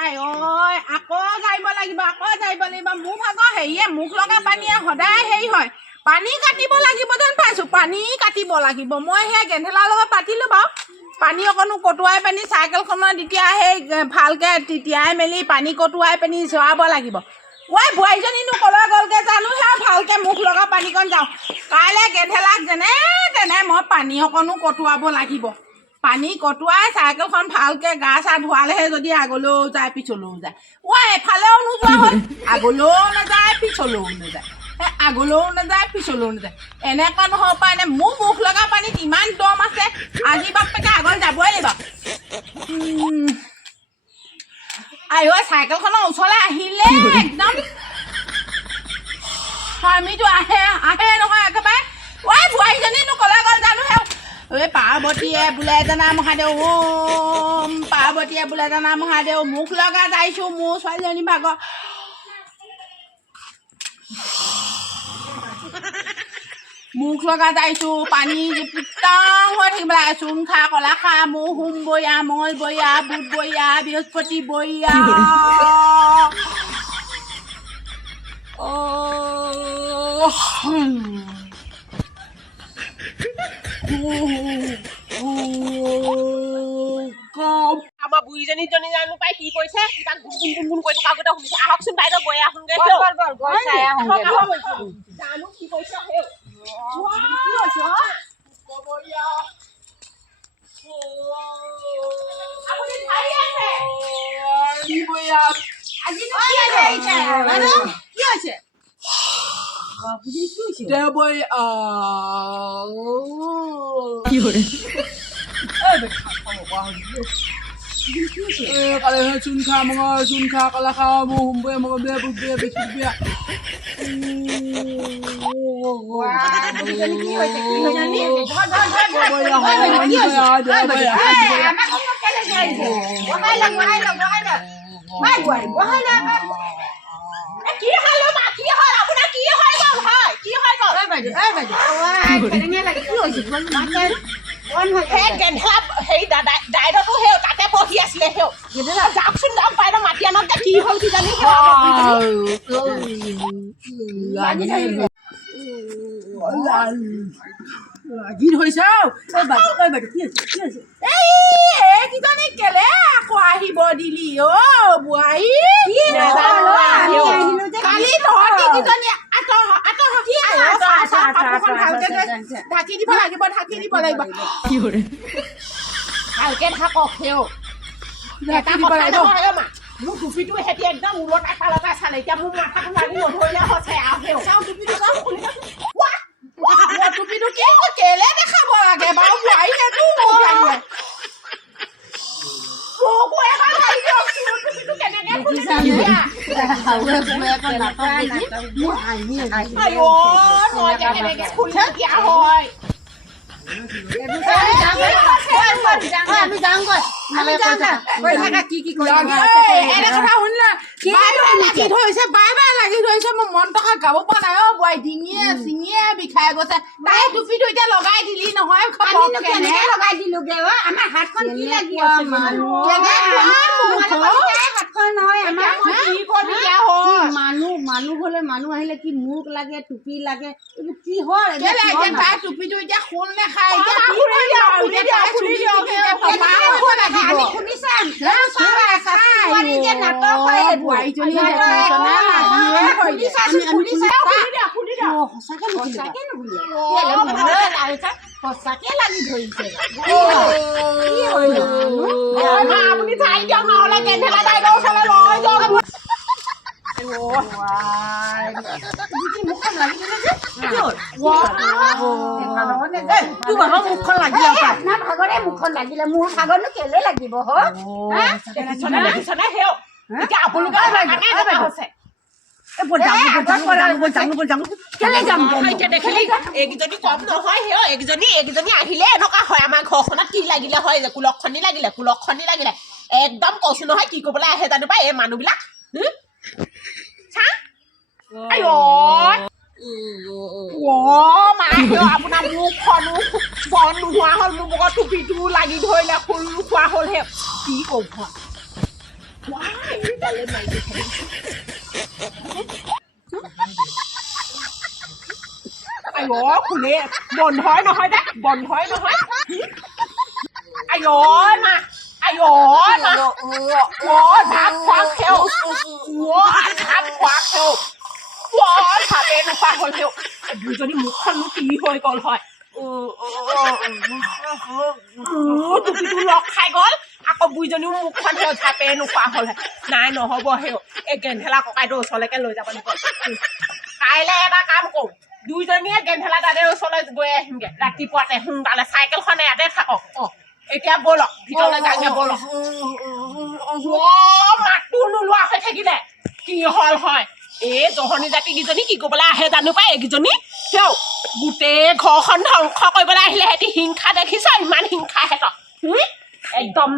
আই ঐ আকৌ যাইব লাগিব আকৌ যাইব লাগিব। মোৰ ভাগৰ হেৰিয়ে মুখ লগা পানীয়ে সদায় হেৰি হয়। পানী কাটিব লাগিব যেন পাইছোঁ পানী কাটিব লাগিব। মই সেই গেন্ধেলাৰ লগত পাতিলোঁ বাৰু। পানী অকণো কটোৱাই পানি চাইকেলখনত এতিয়া সেই ভালকৈ তিয়াই মেলি পানী কটোৱাই পিনি যোৱাব লাগিব। ঐ বোৱাৰীজনীনো ক'লৈ গ'লগৈ জানো সেয়া ভালকৈ মুখ লগা পানীকণ যাওঁ। কাইলৈ গেন্ধেলাক যেনে তেনে মই পানী অকণো কটোৱাব লাগিব। পানী কটোৱাই চাইকেলখন ভালকৈ গা চা ধোৱালেহে যদি আগলৈও যায়, পিছলৈও যায়। ঐ, এফালেও নোযোৱা হ'ল। আগলৈও নাযায়, পিছলৈও নাযায়। আগলৈও নাযায়, পিছলৈও নাযায়। এনেকুৱা নহ'ব পাৰে নে? মোৰ মুখ লগা পানীত ইমান দম আছে। আজি বাপেকে আগলৈ যাবই লাগিব। উম। চাইকেলখনৰ ওচৰলৈ আহিলে একদম। স্বামীটো আহে আহে নহয় একেবাৰে। ঐ বোৱাৰীজনীনো ক'লৈ গ'ল জানো? হে ঐ পাৰ্বতীয়ে বোলে জানা মহাদেউ ওম পাৰ্বতীয়ে বোলে জানা মহাদেউ মুখ লগা যাইছোঁ মোৰ ছোৱালীজনী ভাগৰ মুখ লগা যাইছোঁ পানী পিতাং হৈ থাকিব লাগে চূণ খা কলা খা মৌ হোম বৈয়া মঙল বৈয়া বুধ বৈয়া বৃহস্পতি বৈয়া আমাৰ বুঢ়ীজনী জনী জানো পাই কি কৰিছে? তাক গুণ থকা গোটেই শুনিছে। আহকচোন বাইদেউ গৈ আহোঁগে জানো কি হৈছে pure. Eh, kalahan sun ka mga sun ka kalaka mo humbay mga bebe bebe bebe. Wah, কি হ'ল কিজানি। লাগি। ধৰিছে ঐ বাইদেউ ঐ বাইদেউ কি হৈছে কি হৈছে এই এইকেইজনী কেলে আকৌ আহিব দিলি? অ বোৱাৰী। কালি তহঁতি কিজনী ঢাকি দিব লাগিব ঢাকি দিব লাগিব। ভালকে থাকক সেও। মোৰ টুপিটো সেতি একদম মূৰত এফালতে চালে। এতিয়া মোৰ মাথাটো লাগি নধৰিলে হৈছে আৰু টুপিটো! মোৰ কেলে দেখাব লাগে? বাৰু বোৱাৰী সেইটো মোক লাগে মোকো এবাৰ মাৰি দিয়কচোন, টুপিটো কেনেকে খুলি চাওঁ এতিয়া? আইঅ, মই যে কেনেকে খুলি দিয়া হয়। লাগে, এই, এটা কথা শুন না বাৰে বাৰে লাগি ধৰিছে বাৰে বাৰে লাগি ধৰিছে মোৰ মন টকা গাব পৰা নাই অ বোৱাৰী ডিঙিয়ে চিঙিয়ে বিষাই গৈছে তাই টুপিটো এতিয়া লগাই দিলি নহয় খপককে নে? এতিয়া মই কি এতিয়া হয়? মানুহ হ'লে মানুহ আহিলে কি মুখ লাগে টুপি লাগে এইবোৰ কি হয় তাই টুপিটো এতিয়া খোল নে খাই আহিলে এনেকুৱা হয় আমাৰ ঘৰখনত কি লাগিলে হয় যে কুলক্ষণি লাগিলে কুলক্ষণি লাগিলে একদম কৈছো নহয় কি কৰিবলৈ আহে জানো পাই এই মানুহবিলাক ไอ้โหโหมาเดี๋ยวอาบุนาลูกพอนูฟอนลูกหัวเขาลูกบอกว่าทุกปีทุกลายยิ่งเยแล้วคุณลูกหัวเขาเห็บปีกบหัวว้ายแต่เใหม่ดิไอ้โหคุณเล่บ่นห้อยหน่อยได้บ่นห้อยหน่อยไอ้โหมาไอ้โหมาโหทักควาเขี Đi một con nó tí thôi còn hỏi. তুমি তো লগ খাই গ'ল আকৌ বুঢ়ীজনীও মুখখন সেই থাপে নোখোৱা হ'লে নাই নহ'ব সেই এই গেন্ধেলা ককাইদেউৰ ওচৰলৈকে লৈ যাব লাগিব। কাইলৈ এটা কাম কৰোঁ দুইজনীয়ে গেন্ধেলা দাদাৰ ওচৰলৈ গৈ আহিমগে ৰাতিপুৱাতে সোনকালে চাইকেলখন ইয়াতে থাকক অঁ এতিয়া ব'লক ভিতৰলৈ যাওঁগে ব'লক মাতটো নোলোৱা হৈ থাকিলে কি হ'ল হয় এই জহনী জাতিকেইজনী কি কৰিবলৈ আহে জানো পাই এইকেইজনী? তেওঁ গোটেই ঘৰখন ধ্বংস কৰিবলৈ আহিলে সিহঁতি হিংসা দেখিছ? ইমান হিংসা সিহঁতক? একদম